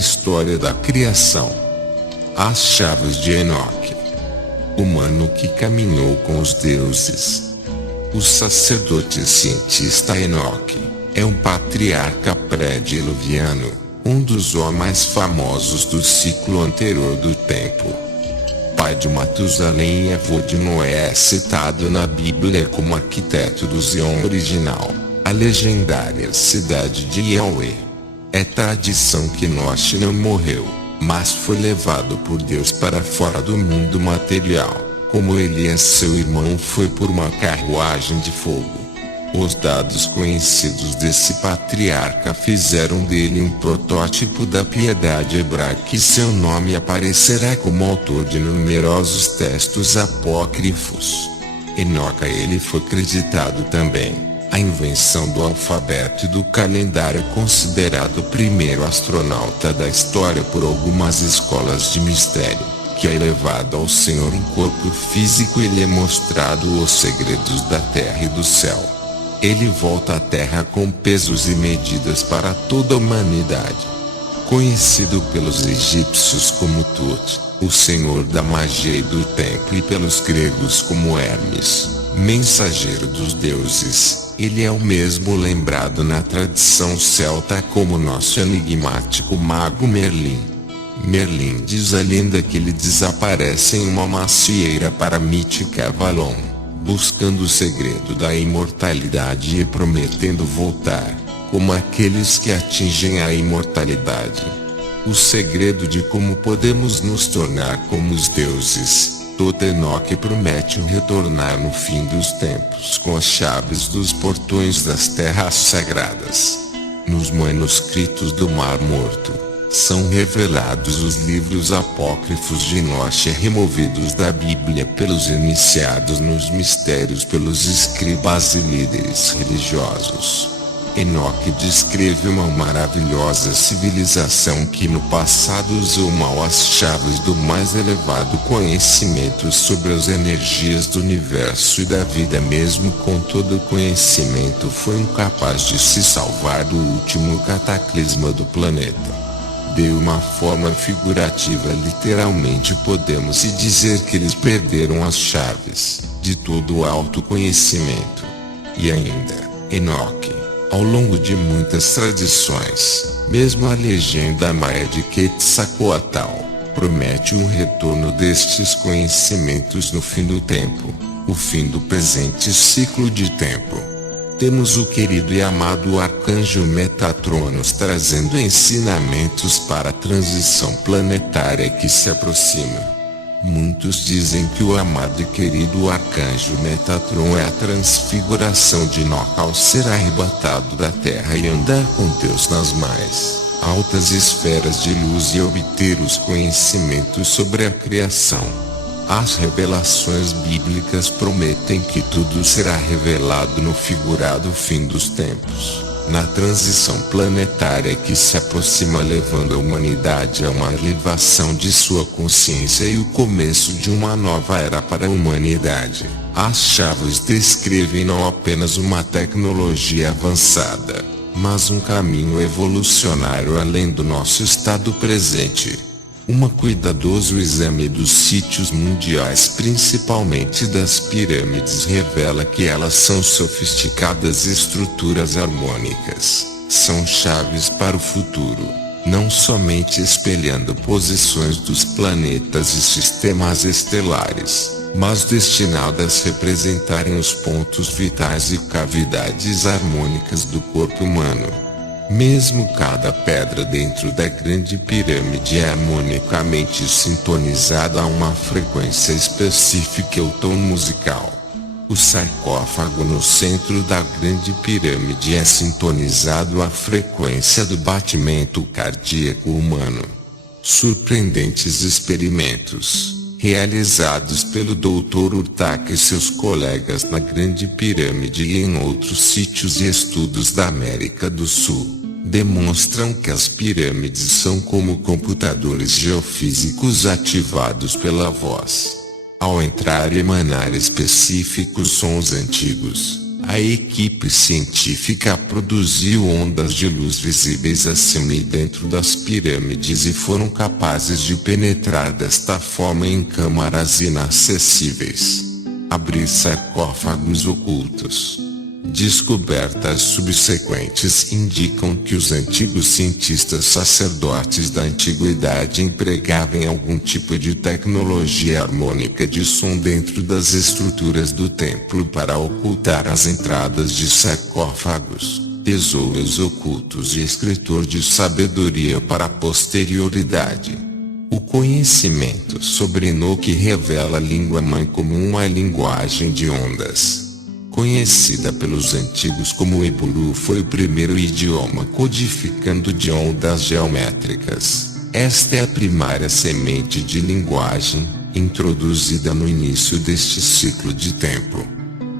história da criação. As chaves de Enoque. Humano que caminhou com os deuses. O sacerdote cientista Enoque é um patriarca pré-diluviano, um dos homens mais famosos do ciclo anterior do tempo. Pai de Matusalém e avô de Noé, é citado na Bíblia como arquiteto do Zion original, a legendária cidade de Yahweh. É tradição que Enoque não morreu, mas foi levado por Deus para fora do mundo material, como Elias seu irmão foi por uma carruagem de fogo. Os dados conhecidos desse patriarca fizeram dele um protótipo da piedade hebraica e seu nome aparecerá como autor de numerosos textos apócrifos. Enoque ele foi creditado também a invenção do alfabeto e do calendário, considerado o primeiro astronauta da história por algumas escolas de mistério, que é elevado ao Senhor em corpo físico e lhe é mostrado os segredos da terra e do céu. Ele volta à terra com pesos e medidas para toda a humanidade. Conhecido pelos egípcios como Tut, o senhor da magia e do tempo, e pelos gregos como Hermes, mensageiro dos deuses, ele é o mesmo lembrado na tradição celta como nosso enigmático mago Merlin. Merlin diz a lenda que ele desaparece em uma macieira para a mítica Avalon, buscando o segredo da imortalidade e prometendo voltar, como aqueles que atingem a imortalidade. O segredo de como podemos nos tornar como os deuses. Enoque promete retornar no fim dos tempos com as chaves dos portões das terras sagradas. Nos manuscritos do Mar Morto são revelados os livros apócrifos de Enoque, removidos da Bíblia pelos iniciados nos mistérios pelos escribas e líderes religiosos. Enoque descreve uma maravilhosa civilização que no passado usou mal as chaves do mais elevado conhecimento sobre as energias do universo e da vida. Mesmo com todo o conhecimento, foi incapaz de se salvar do último cataclisma do planeta. De uma forma figurativa, literalmente podemos dizer que eles perderam as chaves de todo o autoconhecimento. E ainda, Enoque, ao longo de muitas tradições, mesmo a legenda maia de Quetzalcoatl, promete um retorno destes conhecimentos no fim do tempo, o fim do presente ciclo de tempo. Temos o querido e amado arcanjo Metatron nos trazendo ensinamentos para a transição planetária que se aproxima. Muitos dizem que o amado e querido arcanjo Metatron é a transfiguração de Enoque ao ser arrebatado da terra e andar com Deus nas mais altas esferas de luz e obter os conhecimentos sobre a criação. As revelações bíblicas prometem que tudo será revelado no figurado fim dos tempos, na transição planetária que se aproxima, levando a humanidade a uma elevação de sua consciência e o começo de uma nova era para a humanidade. As chaves descrevem não apenas uma tecnologia avançada, mas um caminho evolucionário além do nosso estado presente. Cuidadoso exame dos sítios mundiais, principalmente das pirâmides, revela que elas são sofisticadas estruturas harmônicas. São chaves para o futuro, não somente espelhando posições dos planetas e sistemas estelares, mas destinadas a representarem os pontos vitais e cavidades harmônicas do corpo humano. Mesmo cada pedra dentro da grande pirâmide é harmonicamente sintonizada a uma frequência específica e o tom musical. O sarcófago no centro da grande pirâmide é sintonizado à frequência do batimento cardíaco humano. Surpreendentes experimentos, realizados pelo Dr. Urtaca e seus colegas na Grande Pirâmide e em outros sítios e estudos da América do Sul, demonstram que as pirâmides são como computadores geofísicos ativados pela voz. Ao entrar e emanar específicos sons antigos, A equipe científica produziu ondas de luz visíveis acima e dentro das pirâmides e foram capazes de penetrar desta forma em câmaras inacessíveis. Abrir sarcófagos ocultos. Descobertas subsequentes indicam que os antigos cientistas sacerdotes da antiguidade empregavam algum tipo de tecnologia harmônica de som dentro das estruturas do templo para ocultar as entradas de sarcófagos, tesouros ocultos e escritor de sabedoria para a posterioridade. O conhecimento sobre Enoque revela a língua-mãe como uma linguagem de ondas. Conhecida pelos antigos como Hebrew, foi o primeiro idioma codificando de ondas geométricas. Esta é a primária semente de linguagem, introduzida no início deste ciclo de tempo.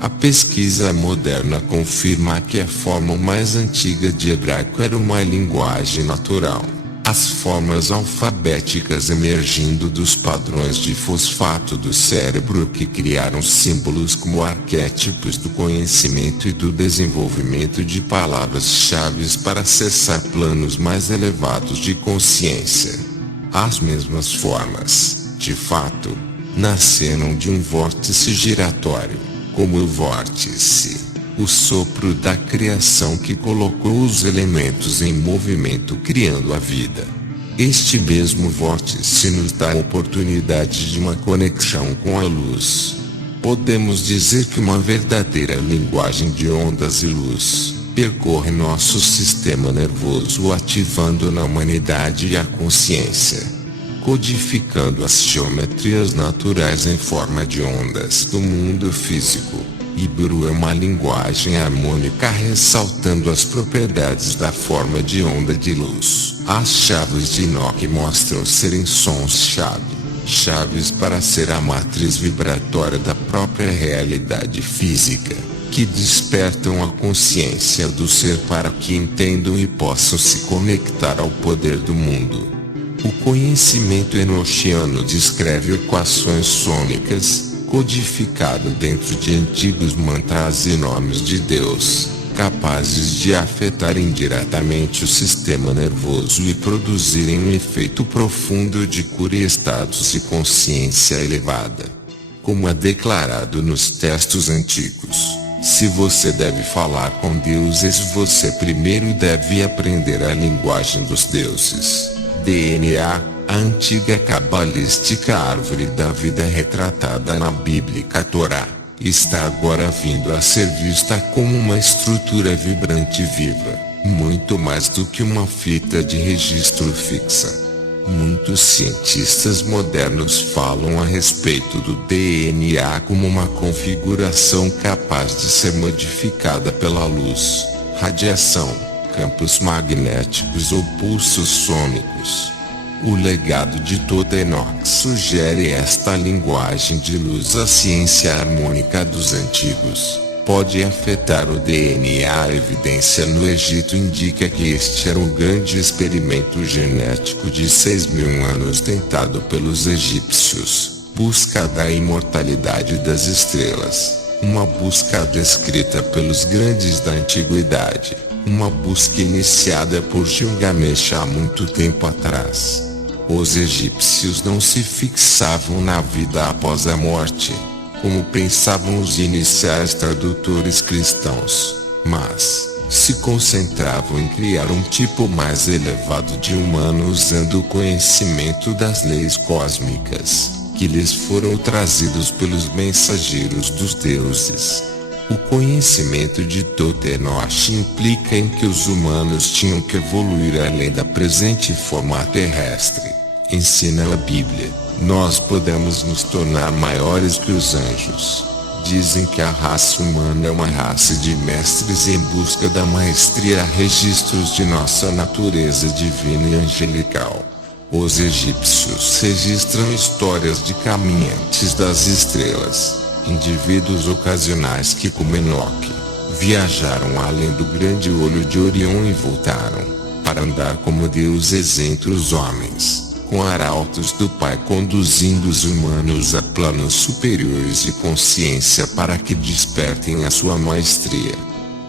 A pesquisa moderna confirma que a forma mais antiga de hebraico era uma linguagem natural. As formas alfabéticas emergindo dos padrões de fosfato do cérebro que criaram símbolos como arquétipos do conhecimento e do desenvolvimento de palavras-chave para acessar planos mais elevados de consciência. As mesmas formas, de fato, nasceram de um vórtice giratório, como o vórtice, o sopro da criação que colocou os elementos em movimento criando a vida. Este mesmo vórtice nos dá a oportunidade de uma conexão com a luz. Podemos dizer que uma verdadeira linguagem de ondas e luz percorre nosso sistema nervoso, ativando na humanidade a consciência, codificando as geometrias naturais em forma de ondas do mundo físico. Hebrew é uma linguagem harmônica ressaltando as propriedades da forma de onda de luz. As chaves de Enoque mostram serem sons-chave, chaves para ser a matriz vibratória da própria realidade física, que despertam a consciência do ser para que entendam e possam se conectar ao poder do mundo. O conhecimento enochiano descreve equações sônicas, codificado dentro de antigos mantras e nomes de Deus, capazes de afetar indiretamente o sistema nervoso e produzirem um efeito profundo de cura e estados de consciência elevada. Como é declarado nos textos antigos, se você deve falar com deuses, você primeiro deve aprender a linguagem dos deuses. DNA, a antiga cabalística árvore da vida retratada na bíblica Torá, está agora vindo a ser vista como uma estrutura vibrante e viva, muito mais do que uma fita de registro fixa. Muitos cientistas modernos falam a respeito do DNA como uma configuração capaz de ser modificada pela luz, radiação, campos magnéticos ou pulsos sônicos. O legado de todo Enoque sugere esta linguagem de luz. A ciência harmônica dos antigos pode afetar o DNA. A evidência no Egito indica que este era um grande experimento genético de 6.000 anos tentado pelos egípcios, busca da imortalidade das estrelas, uma busca descrita pelos grandes da antiguidade, uma busca iniciada por Gilgamesh há muito tempo atrás. Os egípcios não se fixavam na vida após a morte, como pensavam os iniciais tradutores cristãos, mas se concentravam em criar um tipo mais elevado de humano usando o conhecimento das leis cósmicas, que lhes foram trazidos pelos mensageiros dos deuses. O conhecimento de Enoque implica em que os humanos tinham que evoluir além da presente forma terrestre. Ensina a Bíblia, nós podemos nos tornar maiores que os anjos. Dizem que a raça humana é uma raça de mestres em busca da maestria. Há registros de nossa natureza divina e angelical. Os egípcios registram histórias de caminhantes das estrelas, indivíduos ocasionais que, como Enoque, viajaram além do grande olho de Orion e voltaram, para andar como deuses entre os homens, com arautos do Pai, conduzindo os humanos a planos superiores de consciência para que despertem a sua maestria.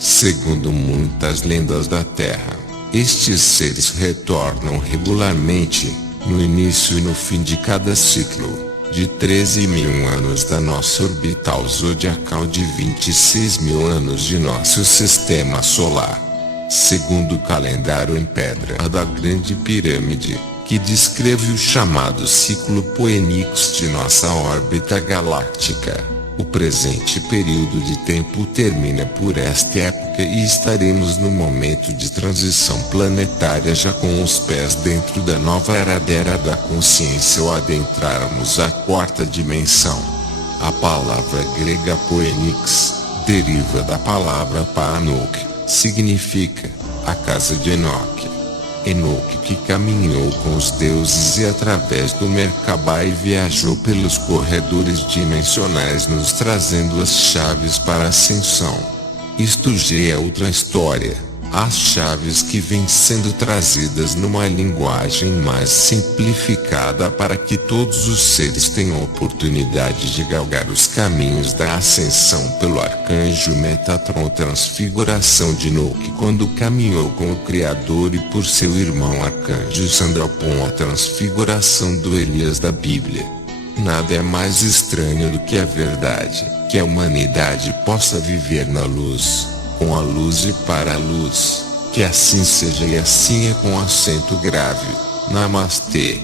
Segundo muitas lendas da Terra, estes seres retornam regularmente, no início e no fim de cada ciclo, de 13.000 anos da nossa orbital zodiacal, de 26.000 anos de nosso sistema solar. Segundo o calendário em pedra da Grande Pirâmide, que descreve o chamado ciclo Phoenix de nossa órbita galáctica, o presente período de tempo termina por esta época e estaremos no momento de transição planetária, já com os pés dentro da nova era da consciência, ao adentrarmos a quarta dimensão. A palavra grega Phoenix deriva da palavra Paanuk, significa a casa de Enoque. Enoque, que caminhou com os deuses e através do Merkabah e viajou pelos corredores dimensionais, nos trazendo as chaves para a ascensão. Isto já é outra história. As chaves que vêm sendo trazidas numa linguagem mais simplificada para que todos os seres tenham oportunidade de galgar os caminhos da ascensão pelo arcanjo Metatron. Transfiguração de Enoque, quando caminhou com o Criador, e por seu irmão arcanjo Sandalpon, a transfiguração do Elias da Bíblia. Nada é mais estranho do que a verdade, que a humanidade possa viver na luz, com a luz e para a luz. Que assim seja, e assim é, com acento grave. Namastê.